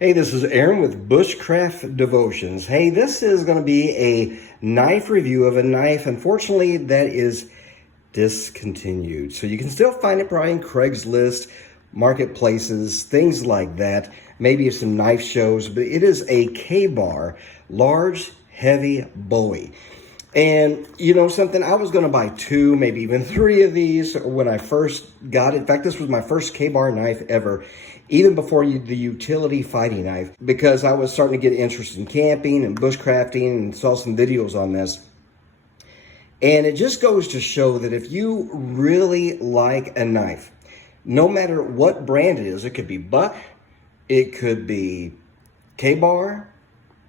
Hey, this is Aaron with Bushcraft Devotions. Hey, this is going to be a knife review of a knife, unfortunately, that is discontinued. So you can still find it probably in Craigslist, marketplaces, things like that. Maybe some knife shows, but it is a Kabar, large, heavy Bowie. And you know something, I was going to buy 2, maybe even 3 of these when I first got it. In fact, this was my first Kabar knife ever, even before the utility fighting knife, because I was starting to get interested in camping and bushcrafting and saw some videos on this. And it just goes to show that if you really like a knife, no matter what brand it is, it could be Buck, it could be Kabar,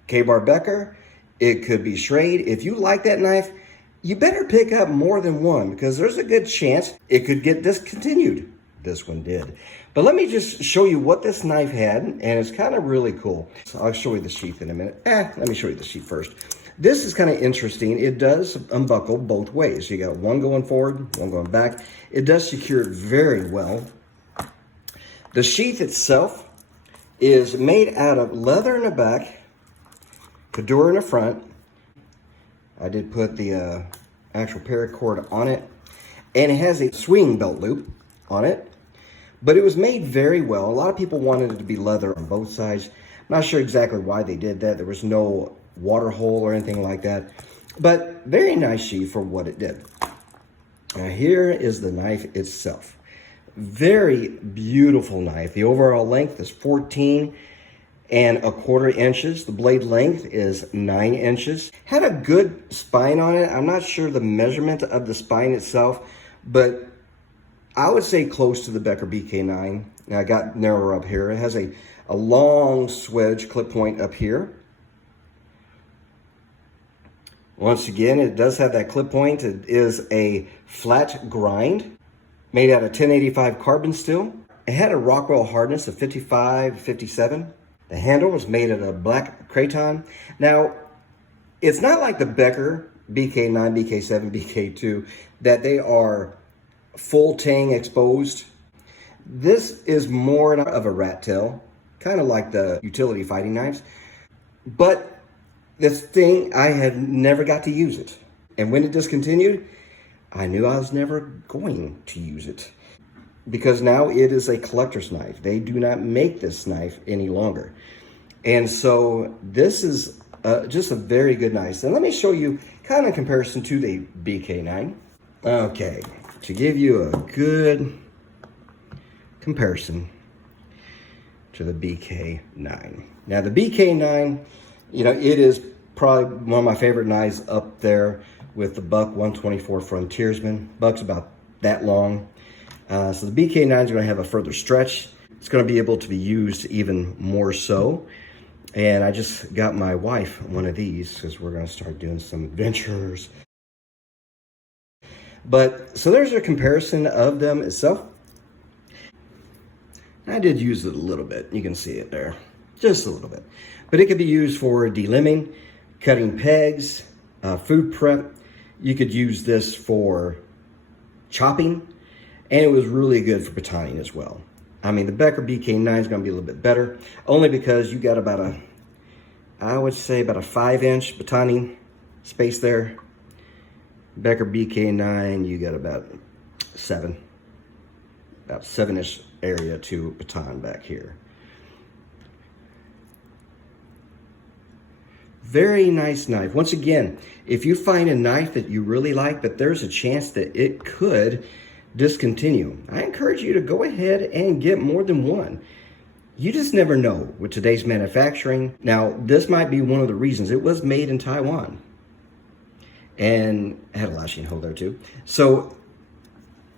Kabar Becker, it could be Schrade. If you like that knife, you better pick up more than one because there's a good chance it could get discontinued. This one did. But let me just show you what this knife had, and it's kind of really cool. So I'll show you the sheath in a minute. Let me show you the sheath first. This is kind of interesting. It does unbuckle both ways. You got one going forward, one going back. It does secure it very well. The sheath itself is made out of leather in the back, Kadur in the front. I did put the actual paracord on it, and it has a swing belt loop on it, but it was made very well. A lot of people wanted it to be leather on both sides. I'm not sure exactly why they did that. There was no water hole or anything like that, but very nice sheath for what it did. Now here is the knife itself. Very beautiful knife. The overall length is 14¼ inches. The blade length is 9 inches. Had a good spine on it. I'm not sure the measurement of the spine itself, but I would say close to the Becker BK9. Now I got narrower up here. It has a long swedge clip point up here. Once again, it does have that clip point. It is a flat grind made out of 1085 carbon steel. It had a Rockwell hardness of 55, 57. The handle was made out of black craton. Now, it's not like the Becker BK9, BK7, BK2 that they are full tang exposed. This is more of a rat tail, kind of like the utility fighting knives. But this thing, I had never got to use it. And when it discontinued, I knew I was never going to use it, because now it is a collector's knife. They do not make this knife any longer. And so this is just a very good knife. And let me show you kind of in comparison to the BK9. Okay, to give you a good comparison to the BK9. Now the BK9, you know, it is probably one of my favorite knives up there with the Buck 124 Frontiersman. Buck's about that long. So the BK9 is going to have a further stretch. It's going to be able to be used even more so. And I just got my wife one of these because we're going to start doing some adventures. But so there's a comparison of them itself. I did use it a little bit. You can see it there, just a little bit. But it could be used for delimbing, cutting pegs, food prep. You could use this for chopping, and it was really good for batoning as well. I mean, the Becker BK9 is going to be a little bit better, only because you got about I would say about a 5-inch batoning space there. Becker BK9, you got about 7-ish area to baton back here. Very nice knife. Once again, if you find a knife that you really like, but there's a chance that it could discontinue, I encourage you to go ahead and get more than one. You just never know with today's manufacturing. Now, this might be one of the reasons. It was made in Taiwan, and it had a lashing hole there too. So,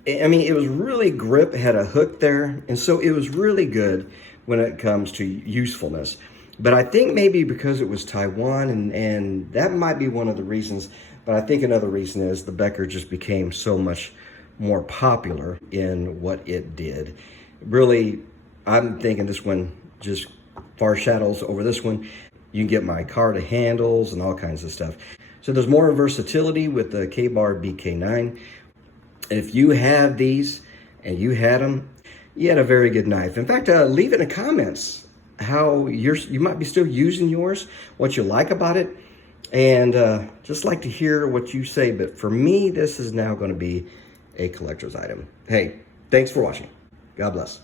I mean, it was really grip, it had a hook there, and so it was really good when it comes to usefulness. But I think maybe because it was Taiwan, and that might be one of the reasons, but I think another reason is the Becker just became so much more popular in what it did. Really, I'm thinking this one just far shadows over this one. You can get my Micarta handles and all kinds of stuff. So there's more versatility with the Kabar BK9. If you have these and you had them, you had a very good knife. In fact, leave it in the comments how you might be still using yours, what you like about it, and just like to hear what you say. But for me, this is now going to be a collector's item. Hey, thanks for watching. God bless.